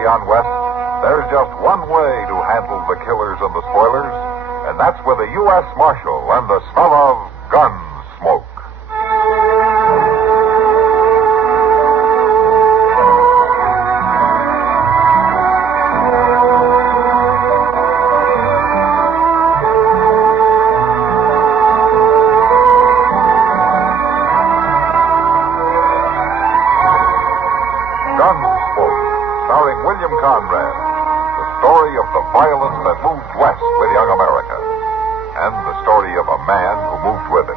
the unrest, there's just one way to handle the killers and the spoilers, and that's with a U.S. Marshal and the smell of Gunsmoke. Gunsmoke, starring William Conrad, the story of the violence that moved west with young America, and the story of a man who moved with it.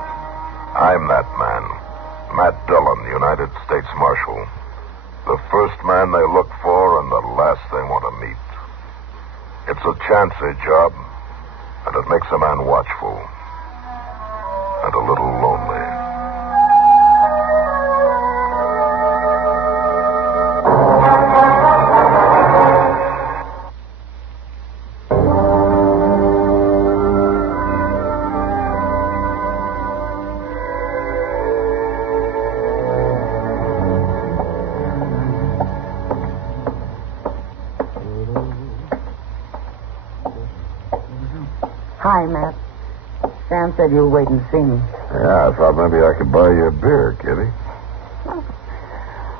I'm that man, Matt Dillon, United States Marshal. The first man they look for and the last they want to meet. It's a chancy job, and it makes a man watchful and a little lonely. Hi, Matt. Sam said you were waiting to see me. Yeah, I thought maybe I could buy you a beer, Kitty.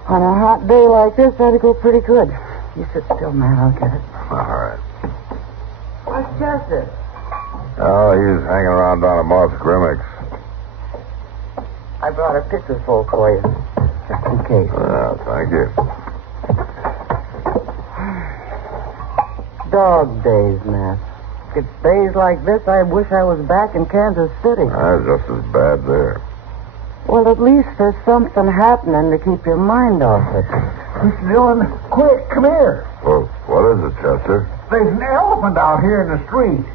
On a hot day like this, that'd go pretty good. You sit still, Matt. I'll get it. All right. What's Chester? Oh, he's hanging around down at Moss Grimmick's. I brought a pitcher full for you, just in case. Thank you. Dog days, Matt. It's days like this, I wish I was back in Kansas City. Just as bad there. Well, at least there's something happening to keep your mind off it. Mr. Dillon, quick, come here. Well, what is it, Chester? There's an elephant out here in the street.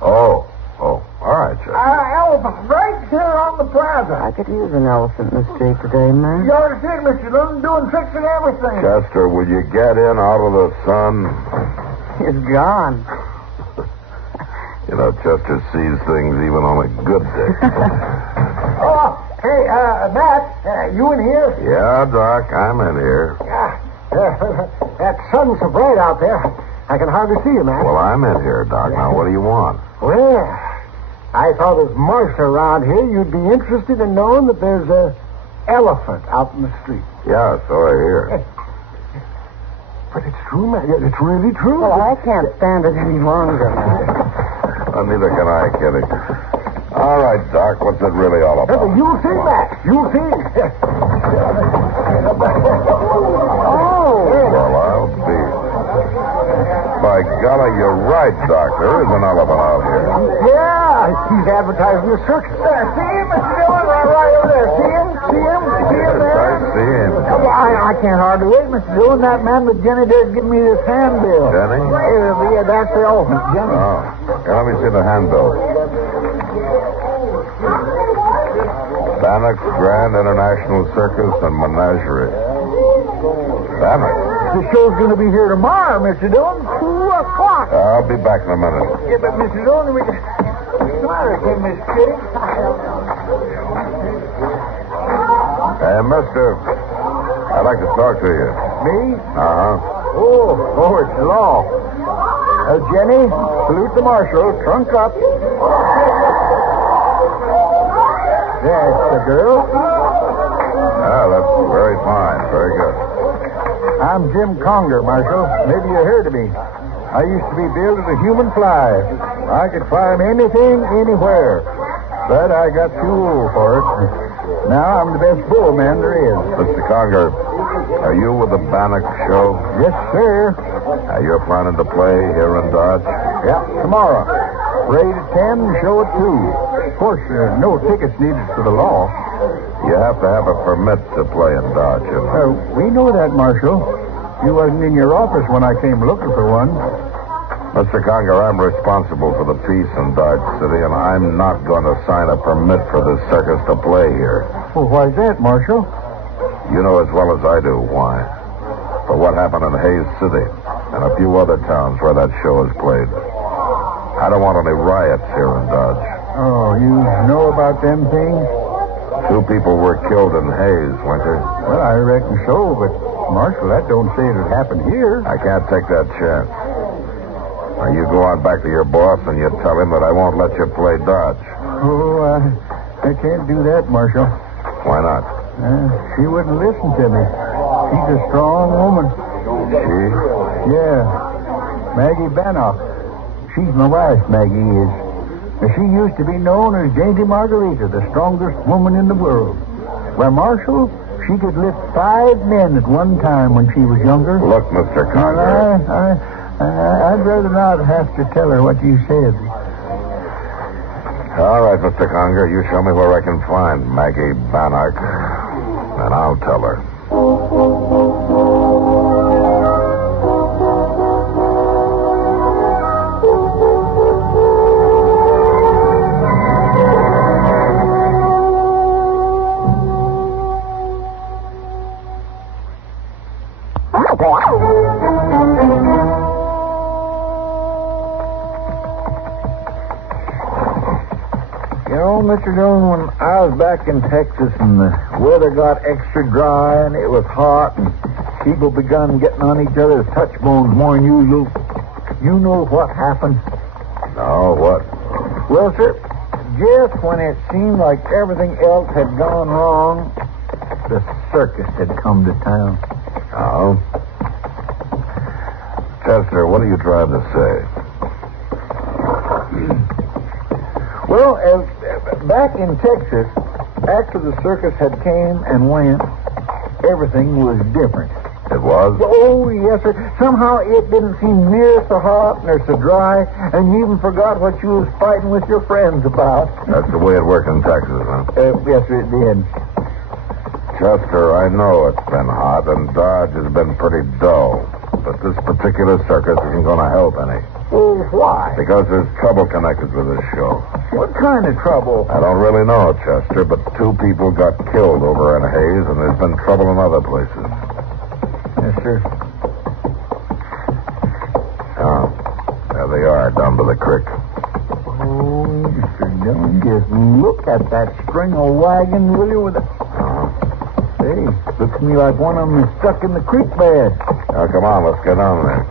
Oh, all right, Chester. Elephant right here on the plaza. I could use an elephant in the street today, man. You ought to see it, Mr. Dillon, doing tricks and everything. Chester, will you get in out of the sun? He's gone. You know, Chester sees things even on a good day. Oh, hey, Matt, you in here? Yeah, Doc, I'm in here. That sun's so bright out there, I can hardly see you, Matt. Well, I'm in here, Doc. Now, what do you want? Well, I thought as marshal around here, you'd be interested in knowing that there's an elephant out in the street. Yeah, so I hear. But it's true, Matt. It's really true. Well, I can't stand it any longer, Matt. Neither can I, Kitty. All right, Doc, what's it really all about? You'll see, Matt. You'll see. Oh! Well, I'll be. By golly, you're right, Doc. There is an elephant out here. Yeah, he's advertising the circus. There, see him, Mr. Dillon, right over there. See him? See him? See him there? I see him. Well, I can't hardly wait, Mr. Dillon. That man with Jenny there give me this handbill. Jenny? Yeah, that's the elephant, Jenny. Oh. Here, let me see the handbill. Bannock's Grand International Circus and Menagerie. Bannock? The show's going to be here tomorrow, Mr. Dillon. 2 o'clock. I'll be back in a minute. Yeah, but Mr. Dillon, what's the matter with him, Miss Kitty? Hey, mister, I'd like to talk to you. Me? Uh-huh. Oh, it's law. Jenny, salute the marshal. Trunk up. That's the girl. Yeah, that's very fine. Very good. I'm Jim Conger, Marshal. Maybe you heard of me. I used to be billed as a human fly. I could climb anything, anywhere. But I got too old for it. Now I'm the best bullman there is. Mr. Conger, are you with the Bannock show? Yes, sir. You're planning to play here in Dodge? Yeah, tomorrow. Parade at 10, show at 2. Of course, no tickets needed for the law. You have to have a permit to play in Dodge, you know. We know that, Marshal. You wasn't in your office when I came looking for one. Mr. Conger, I'm responsible for the peace in Dodge City, and I'm not going to sign a permit for this circus to play here. Well, why's that, Marshal? You know as well as I do why. For what happened in Hayes City and a few other towns where that show is played. I don't want any riots here in Dodge. Oh, you know about them things? 2 people were killed in Hayes, weren't there? Well, I reckon so, but Marshal, that don't say it'd happen here. I can't take that chance. Now, you go on back to your boss and you tell him that I won't let you play dodge. Oh, I can't do that, Marshal. Why not? She wouldn't listen to me. She's a strong woman. She? Yeah. Maggie Bannock. She's my wife, Maggie is. She used to be known as Dainty Margarita, the strongest woman in the world. Why, Marshal, she could lift 5 men at one time when she was younger. Look, Mr. Conrad. I'd rather not have to tell her what you said. All right, Mr. Conger, you show me where I can find Maggie Bannock, and I'll tell her. Mr. Dillon, when I was back in Texas and the weather got extra dry and it was hot and people begun getting on each other's touch bones more than usual, you know what happened? No, what? Well, sir, just when it seemed like everything else had gone wrong, the circus had come to town. Oh? Chester, what are you trying to say? Well, back in Texas, after the circus had came and went, everything was different. It was? Oh, yes, sir. Somehow it didn't seem near so hot nor so dry, and you even forgot what you was fighting with your friends about. That's the way it worked in Texas, huh? Yes, sir, it did. Chester, I know it's been hot and Dodge has been pretty dull, but this particular circus isn't going to help any. Well, why? Because there's trouble connected with this show. What kind of trouble? I don't really know, Chester, but 2 people got killed over in Hayes, and there's been trouble in other places. Yes, sir. Oh, there they are, down by the creek. Oh, Mr. Dillon, just look at that string of wagons, will you, with a... Hey, looks to me like one of them is stuck in the creek bed. Now, come on, let's get down there.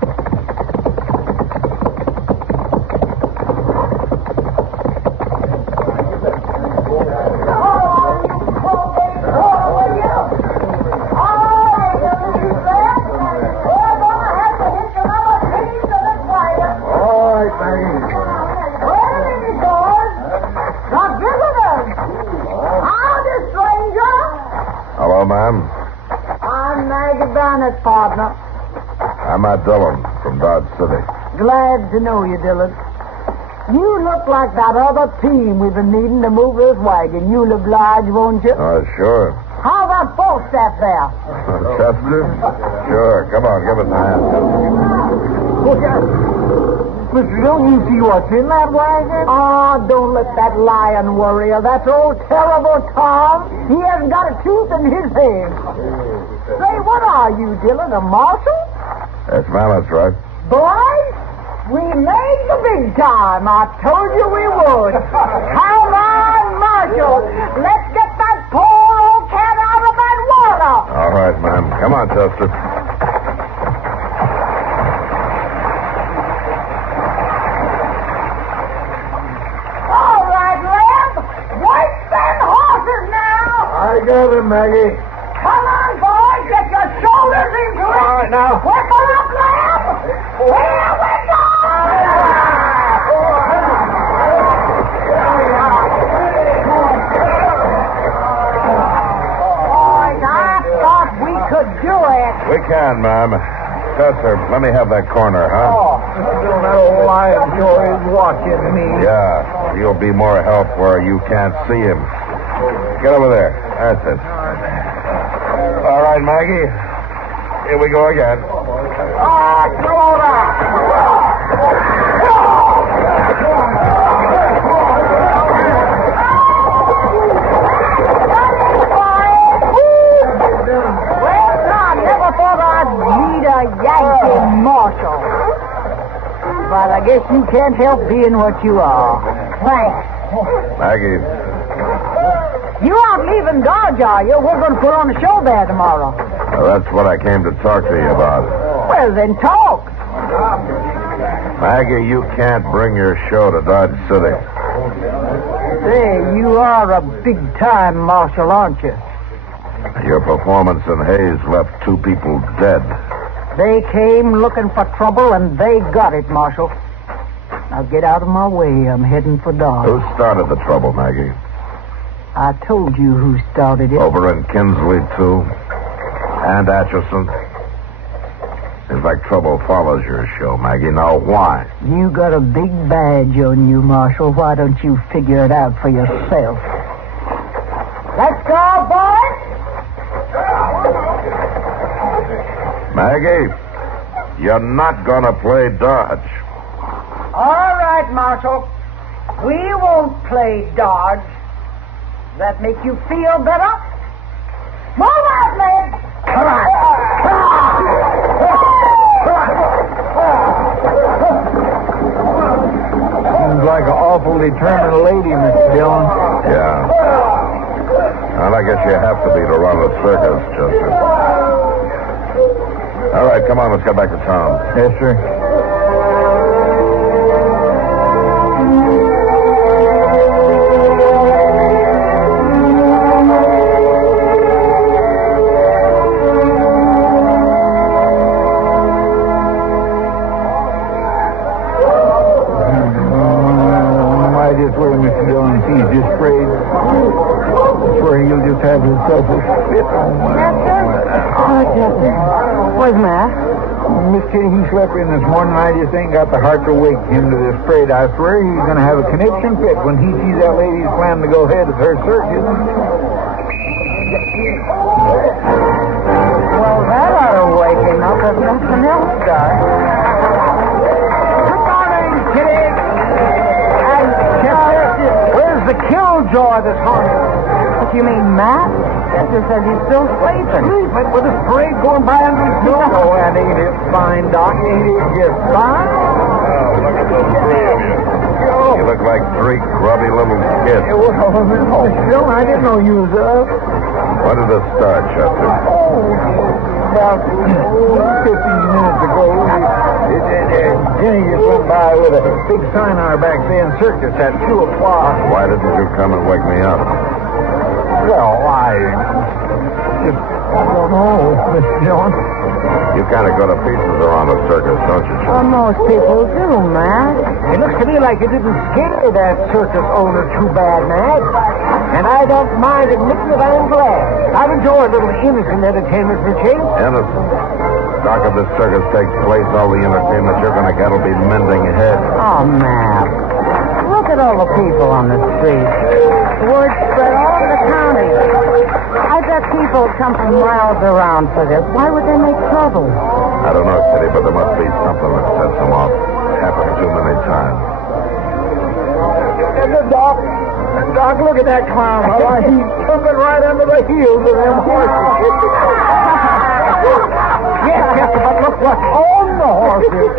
Partner. I'm Matt Dillon from Dodge City. Glad to know you, Dillon. You look like that other team we've been needing to move this wagon. You'll oblige, won't you? Sure. How about Falstaff there? Chester? Sure. Come on, give us a hand. Look at Mr. Dillon, you see what's in that wagon? Oh, don't let that lion worry you. That's old terrible Tom. He hasn't got a tooth in his head. Say, what are you, Dillon, a marshal? Yes, ma'am, that's right. Boys, we made the big time. I told you we would. Come on, Marshal. Let's get that poor old cat out of that water. All right, ma'am. Come on, Chester. All right, Lem. White them horses now. I got him, Maggie. Come on, boys. Get your shoulders into it. All right, now. Whip them up, Lem. Here we go. Boys, I thought we could do it. We can, ma'am. Chester, let me have that corner, huh? Oh, that old lion sure is watching me. Yeah, he'll be more help where you can't see him. Get over there. That's it. All right, Maggie. Here we go again. Yankee Marshal. But I guess you can't help being what you are. Thanks. Maggie. You aren't leaving Dodge, are you? We're going to put on a show there tomorrow. Well, that's what I came to talk to you about. Well, then talk. Maggie, you can't bring your show to Dodge City. Say, you are a big-time marshal, aren't you? Your performance in Hayes left 2 people dead. They came looking for trouble, and they got it, Marshal. Now get out of my way. I'm heading for Dodge. Who started the trouble, Maggie? I told you who started it. Over in Kinsley, too? And Atchison? Seems like trouble follows your show, Maggie. Now, why? You got a big badge on you, Marshal. Why don't you figure it out for yourself? Let's go, boys! Maggie, you're not going to play Dodge. All right, Marshal. We won't play Dodge. That make you feel better? Move out, man! Come on! Seems like an awful determined lady, Mr. Dillon. Yeah. Well, I guess you have to be to run a circus, Chester. All right, come on, let's get back to town. Yes, sir. Mr. Dillon, he's just afraid. I swear he'll just have himself a fit on my... Chester. What's the matter? Miss Kitty, he slept in this morning, and I just ain't got the heart to wake him to this parade. I swear he's going to have a conniption fit when he sees that lady's planning to go ahead with her circus. Well, that ought to wake him up if nothing else does. Good morning, Kitty. And Chester, where's the killjoy this morning? What you mean, Matt? Chester said he's still sleeping. Sleeping with this parade going by under his nose? Oh, and ain't it fine, Doc? Ain't it just fine? Oh, look at those 3 of you. You look like 3 grubby little kids. Well, Mr. Dillon, I didn't know you was up. When did this start, Chester? About 15 minutes ago, Jenny just went by with a big sign on her back saying circus at 2 o'clock. Why didn't you come and wake me up? Well, I don't know, Mr. Dillon. You kind of go to pieces around a circus, don't you, Well, Chester? most people do, Matt. It looks to me like you didn't scare that circus owner too bad, Matt. And I don't mind admitting that I'm glad. I've enjoyed a little innocent entertainment for a change. Innocent. Doc, if this circus takes place, all the entertainment you're going to get will be mending heads. Oh, Matt. Look at all the people on the street. Word spread all over the county. I bet people come from miles around for this. Why would they make trouble? I don't know, Kitty, but there must be something that sets them off. Happened too many times. And the Doc, look at that clown. He's jumping right under the heels of them horses. Yes, Chester, but look what's on the horses.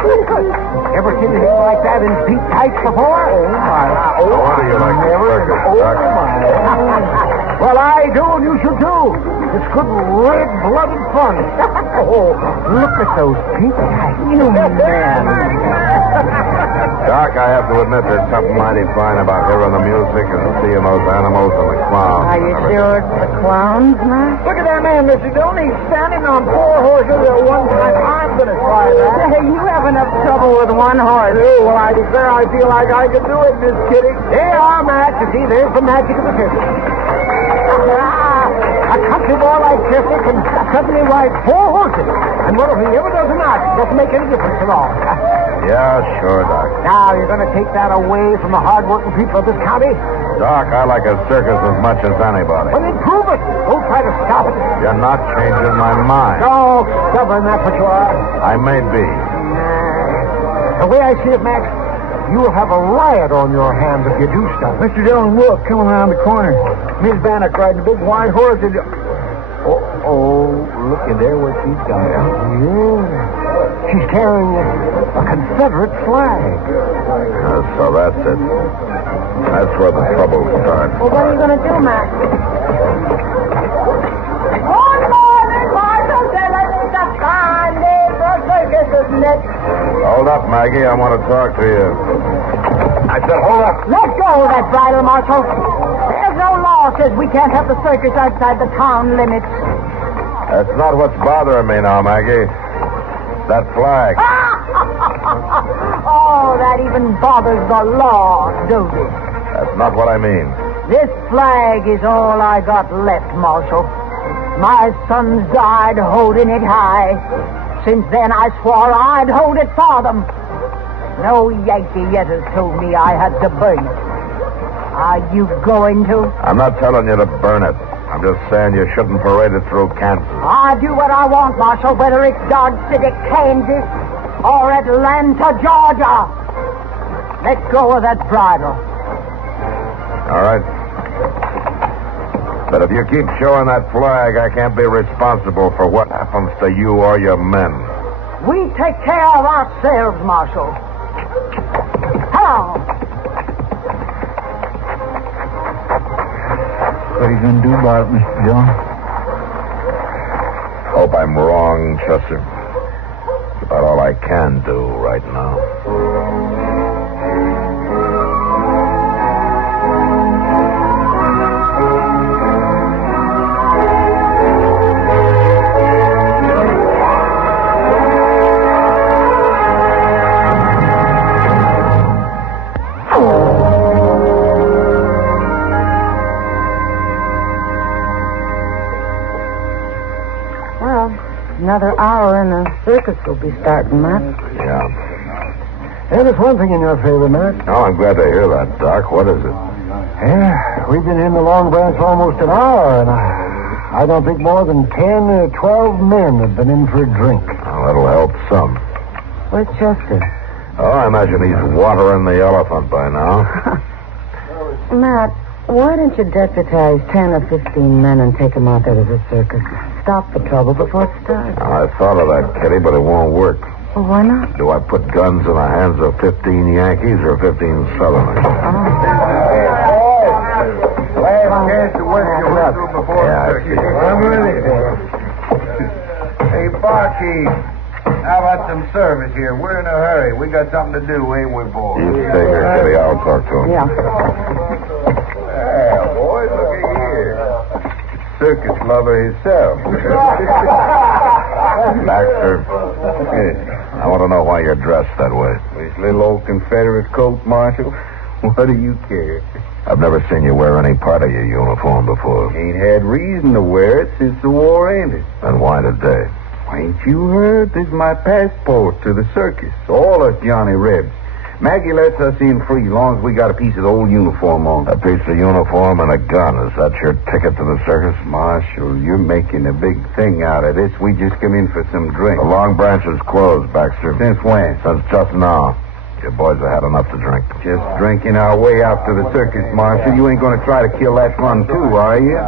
Ever seen anything like that in Pete tights before? Oh, my. What do you like the circus, Doc? Well, I do, and you should too. It's good red-blooded fun. Oh, look at those pink tights. You man. Doc, I have to admit there's something mighty fine about hearing the music and seeing those animals and the clowns. Are you sure it's the clowns, Matt? Look at that man, Mr. Dillon. He's standing on 4 horses at one time. I'm going to try that. Hey, you have enough trouble with one horse. Oh, well, I declare I feel like I could do it, Miss Kitty. There are, Matt. You see, there's the magic of the circus. A country boy like Chester can suddenly ride 4 horses. And what if he ever does not? It doesn't make any difference at all. Yeah, sure, Doc. Now, you're going to take that away from the hard-working people of this county? Doc, I like a circus as much as anybody. Well, then prove it. Don't try to stop it. You're not changing my mind. No, stubborn, that's what you are. I may be. The way I see it, Max, you'll have a riot on your hands if you do stuff. Mr. Dillon, look, coming around the corner. Miss Bannock riding a big white horse. Oh, look at there what she's got. Yeah. She's carrying a Confederate flag. So that's it. That's where the trouble starts. Well, what are you going to do, Matt? Good morning, Marshal Hold up, Maggie. I want to talk to you. I said, hold up. Let go of that bridle, Marshal. There's no law says we can't have the circus outside the town limits. That's not what's bothering me now, Maggie. That flag. Oh, that even bothers the law, don't it? That's not what I mean. This flag is all I got left, Marshal. My sons died holding it high. Since then, I swore I'd hold it for them. No Yankee yet has told me I had to burn it. Are you going to? I'm not telling you to burn it. I'm just saying you shouldn't parade it through Kansas. I do what I want, Marshal, whether it's Dodge City, Kansas, or Atlanta, Georgia. Let go of that bridle. All right. But if you keep showing that flag, I can't be responsible for what happens to you or your men. We take care of ourselves, Marshal. How? What are you going to do about it, Mr. Dillon? Hope I'm wrong, Chester. It's about all I can do right now. Another hour and the circus will be starting, Matt. Yeah. Hey, there's one thing in your favor, Matt. Oh, I'm glad to hear that, Doc. What is it? Yeah, we've been in the Long Branch almost an hour, and I don't think more than 10 or 12 men have been in for a drink. Well, that'll help some. Where's Chester? Oh, I imagine he's watering the elephant by now. Matt, why don't you deputize 10 or 15 men and take them out there to the circus? Stop the trouble before it starts. I thought of that, Kitty, but it won't work. Well, why not? Do I put guns in the hands of 15 Yankees or 15 Southerners? Last chance to work your way through before Yeah, I see. I'm ready. Hey, barkeep, how about some service here? We're in a hurry. We got something to do, ain't we, boys? You stay here, Kitty. I'll talk to him. Yeah. Yeah, boys, look at here. Circus lover himself. Baxter, I want to know why you're dressed that way. This little old Confederate coat, Marshal. What do you care? I've never seen you wear any part of your uniform before. Ain't had reason to wear it since the war ended. And why today? Ain't you heard? This is my passport to the circus. All us Johnny Rebs. Maggie lets us in free, long as we got a piece of the old uniform on. A piece of uniform and a gun. Is that your ticket to the circus? Marshal, you're making a big thing out of this. We just come in for some drink. The Long Branch is closed, Baxter. Since when? Since just now. Your boys have had enough to drink. Just drinking our way out to the circus, Marshal. You ain't going to try to kill that fun, too, are you?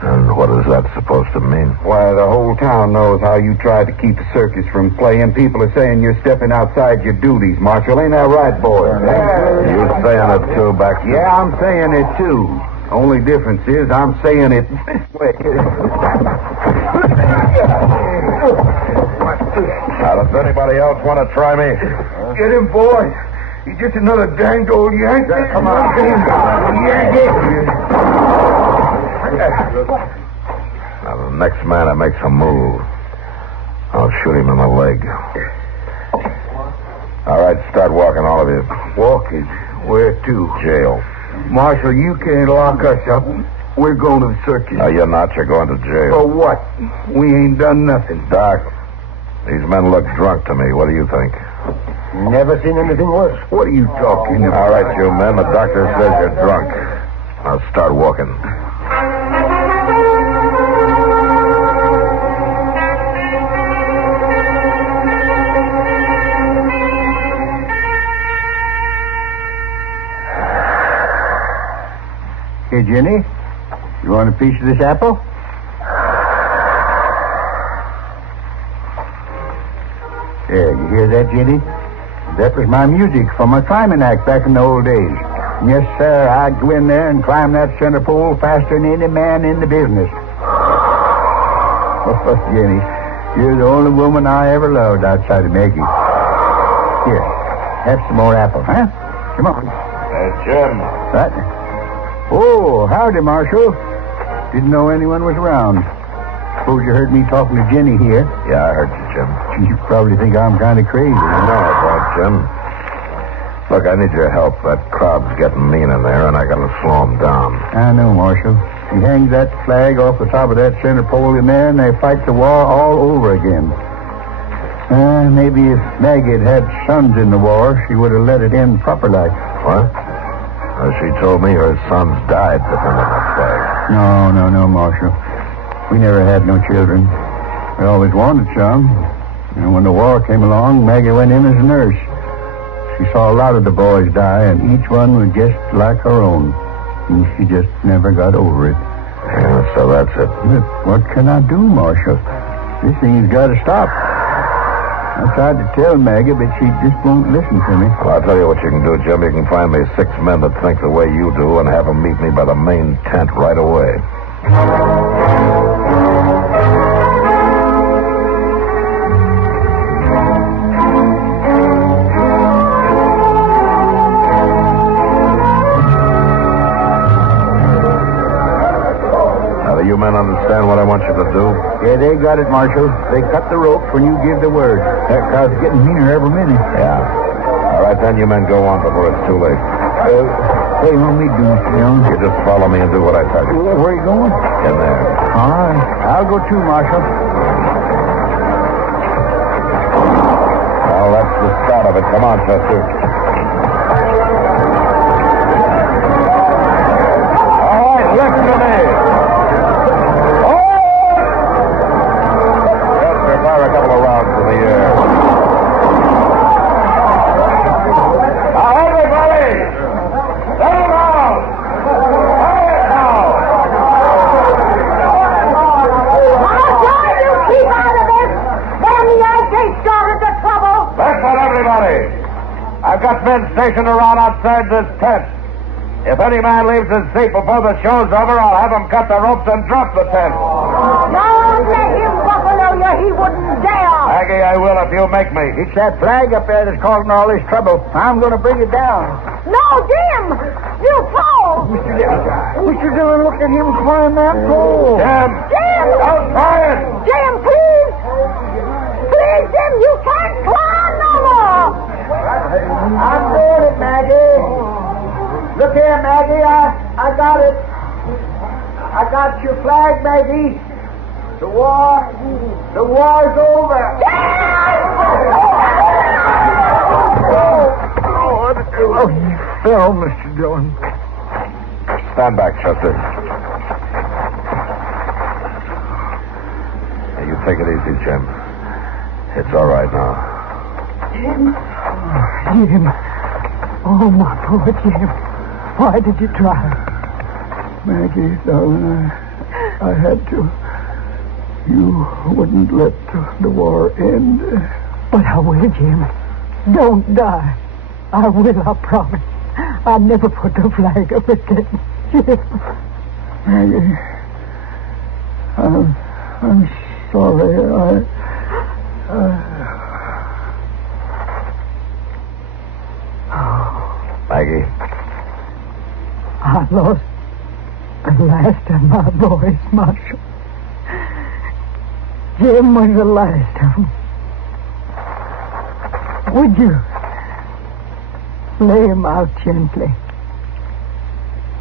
And what is that supposed to mean? Why, the whole town knows how you tried to keep the circus from playing. People are saying you're stepping outside your duties, Marshal. Ain't that right, boys? You saying it too, Baxter? Yeah, I'm saying it, too. Only difference is I'm saying it this way. Now, does anybody else want to try me? Get him, boys. He's just another danged old Yankee. Come on. Yankee. Now, the next man that makes a move, I'll shoot him in the leg. All right, start walking, all of you. Walking? Where to? Jail. Marshal, you can't lock us up. We're going to the circus. No, you're not. You're going to jail. For what? We ain't done nothing. Doc, these men look drunk to me. What do you think? Never seen anything worse. What are you talking about? All right, you men. The doctor says you're drunk. Now start walking. Hey, Jenny, you want a piece of this apple? There, you hear that, Jenny? That was my music from a climbing act back in the old days. Yes, sir, I'd go in there and climb that center pole faster than any man in the business. Oh, Jenny, You're the only woman I ever loved outside of Maggie. Here, have some more apples, huh? Come on. Jim. What? Oh, howdy, Marshal. Didn't know anyone was around. Suppose you heard me talking to Jenny here. Yeah, I heard you, Jim. You probably think I'm kind of crazy. No, I don't, Jim. Look, I need your help. That crowd's getting mean in there, and I gotta slow them down. I know, Marshal. He hangs that flag off the top of that center pole in there, and they fight the war all over again. Maybe if Maggie had had sons in the war, she would have let it end proper like. What? She told me her sons died defending that flag. No, Marshal. We never had no children. We always wanted some. And when the war came along, Maggie went in as a nurse. She saw a lot of the boys die, and each one was just like her own. And she just never got over it. Yeah, so that's it. But what can I do, Marshal? This thing's got to stop. I tried to tell Maggie, but she just won't listen to me. Well, I'll tell you what you can do, Jim. You can find me 6 men that think the way you do and have them meet me by the main tent right away. You men understand what I want you to do? Yeah, they got it, Marshal. They cut the ropes when you give the word. That crowd's getting meaner every minute. Yeah. All right, then you men go on before it's too late. What do you want me to do, Mr. Dillon? You just follow me and do what I tell you. Where are you going? In there. All right. I'll go too, Marshal. Well, that's the start of it. Come on, Chester. All right, listen to me. Fire a couple of rounds in the air. Now, everybody, settle down. Quiet now. Marshal, you keep out of this. Then the Yankees started the trouble. Listen, everybody. I've got men stationed around outside this tent. If any man leaves his seat before the show's over, I'll have him cut the ropes and drop the tent. Don't let him buffalo you. He wouldn't dare. Maggie, I will if you make me. It's that flag up there that's causing all this trouble. I'm going to bring it down. No, Jim. You fall. Mr. Dillon, look at him climb that pole. Jim! Jim! Don't try it! Jim, please. Please, Jim, you can't climb no more. I'm doing it, Maggie. Look here, Maggie. I got it. I got your flag, Maggie. The war's over. Oh, you fell, Mr. Dillon. Stand back, Chester. Now, you take it easy, Jim. It's all right now. Jim. Oh, my poor Jim. Why did you try? Maggie, darling, I had to. You wouldn't let the war end. But I will, Jim. Don't die. I will, I promise. I'll never put the flag up again. Jim. Maggie, I'm sorry. Maggie. I lost the last of my boys, Marshal. Jim was the last of them. Would you lay him out gently?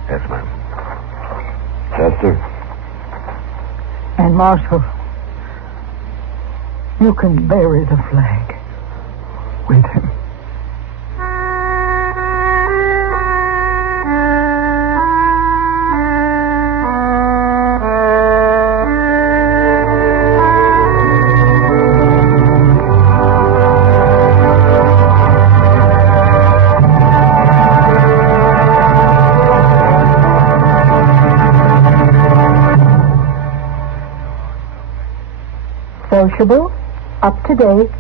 Yes, ma'am. Chester? And, Marshal, you can bury the flag with him. Sociable, up-to-date,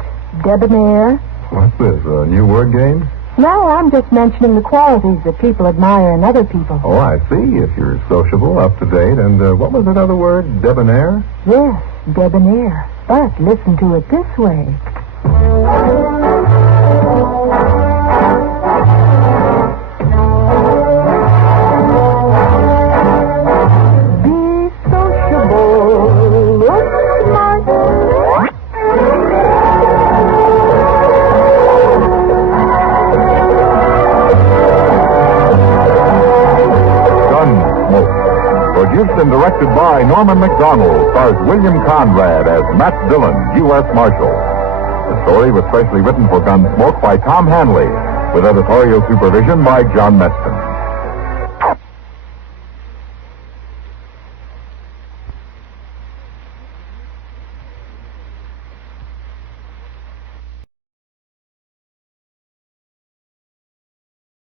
debonair. What's this, a new word game? No, I'm just mentioning the qualities that people admire in other people. Oh, I see. If you're sociable, up-to-date, and what was that other word, debonair? Yes, debonair. But listen to it this way. Be sociable. Look smart. Gunsmoke, produced and directed by Norman Macdonnell, stars William Conrad as Matt Dillon, U.S. Marshal. The story was specially written for Gunsmoke by Tom Hanley, with editorial supervision by John Meston.